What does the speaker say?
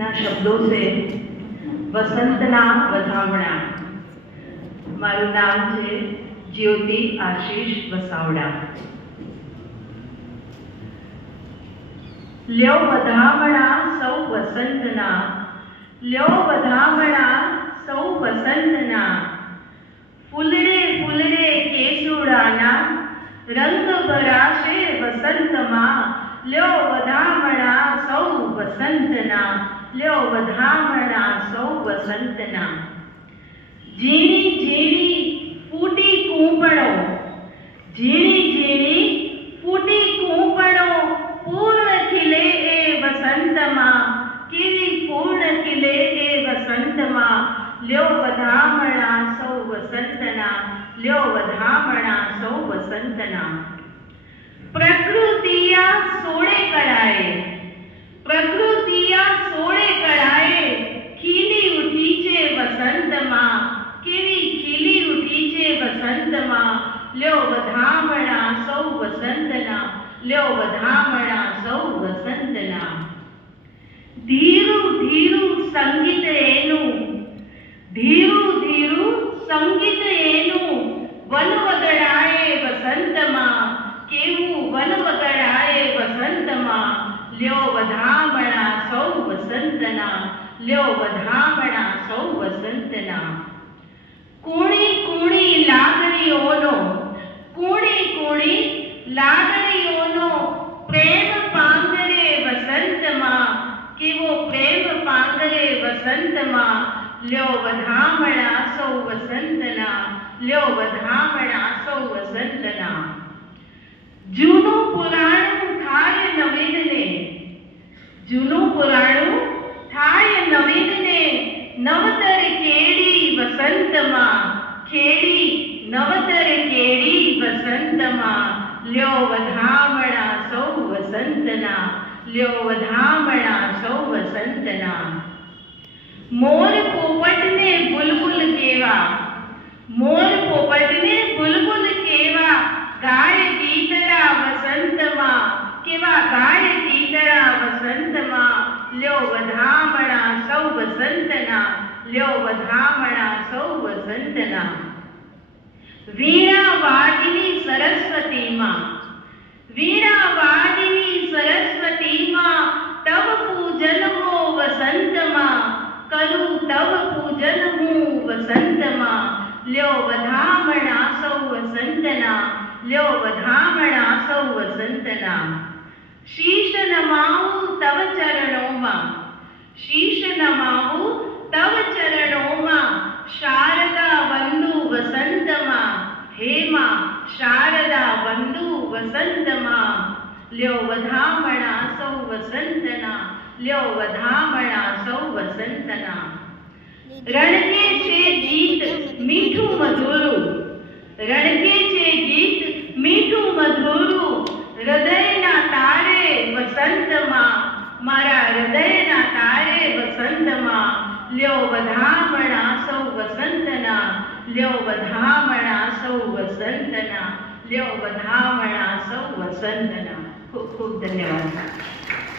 ना शब्दों से वसंतना वधामणा। मारू नाम है ज्योति आशीष वसावड़ा। ल्यो वधामणा सौ वसंतना, ल्यो वधामणा सौ वसंतना। फूलड़े फूलड़े केसुड़ाना रंग भराशे वसंत मां। ल्यो वधामणा सौ वसंतना, ल्यो वधामणा सौ वसंतना। झीणी झीणी फूटी कूंपणो, झीणी झीणी फूटी कूंपणो। पूर्ण खिले ए वसंत मां, केवी पूर्ण खिले ए वसंत मां। ल्यो वधामणा सौ वसंतना, ल्यो वधामणा सौ वसंतना। प्रकृतिया सोड़े कड़ाए, प्रकृतिया सोड़े कड़ाए। खिली उठी छे वसंत मां, केवी खिली उठी छे वसंत मां। ल्यो वधामणा सौ वसंतना, ल्यो वधामणा सौ वसंतना। धीरू धीरू संगीत एनु, धीरू धीरू संगीत एनु। वन वगड़ाए वसंत मां, केवू वन वगड़ाए वसंत मां। ल्यो वधामणा सौ वसंतना, ल्यो वधामणा सौ वसंतना। कूणी कूणी लागणीओनो, कूणी कूणी लागणीओनो। प्रेम पांगरे वसंत मां, केवो प्रेम पांगरे वसंत मां। ल्यो वधामणा सौ वसंतना, ल्यो वधामणा सौ वसंतना। जूनू पुराणु थाय नवीन ने, जूनू पुराणु थाय नवीन ने। नवतर केड़ी वसंत मां, केड़ी नवतर केड़ी वसंत मां। ल्यो वधामणा सौ वसंतना, ल्यो वधामणा सौ वसंतना। मोर पोपट ने बुलबुल केवा, मोर पोपट ने बुलबुल केवा। गाय गीतरा वसंत मां, केवा गाय गीतरा वसंत मां। ल्यो वधामणा सौ वसंतना, ल्यो वधामणा सौ वसंतना। वीणा वादिनी सरस्वती मां, वीणा वादिनी सरस्वती मां। तव पूजन हो वसंत मां, करूं तव पूजन हूँ वसंत मां। ल्यो वधामणा सौ वसंतना, ल्यो वधामणा सौ वसंतना। शीश नमाऊं तव चरणों मां, शीश नमाऊं तव चरणों मां। शारदा बंधु वसंत मां, हे मां शारदा बंधु वसंत मां। ल्यो वधामणा सौ वसंतना, ल्यो वधामणा सौ वसंतना। रणके छे गीत मीठू मधुरू, रणके छे गीत मीठू मधुरू। हृदयना तारे वसंत मां, मारा हृदयना तारे वसंत मां। ल्यो वधामणा सौ वसंतना, ल्यो वधामणा सौ वसंतना, ल्यो वधामणा सौ वसंतना। खूब खूब धन्यवाद।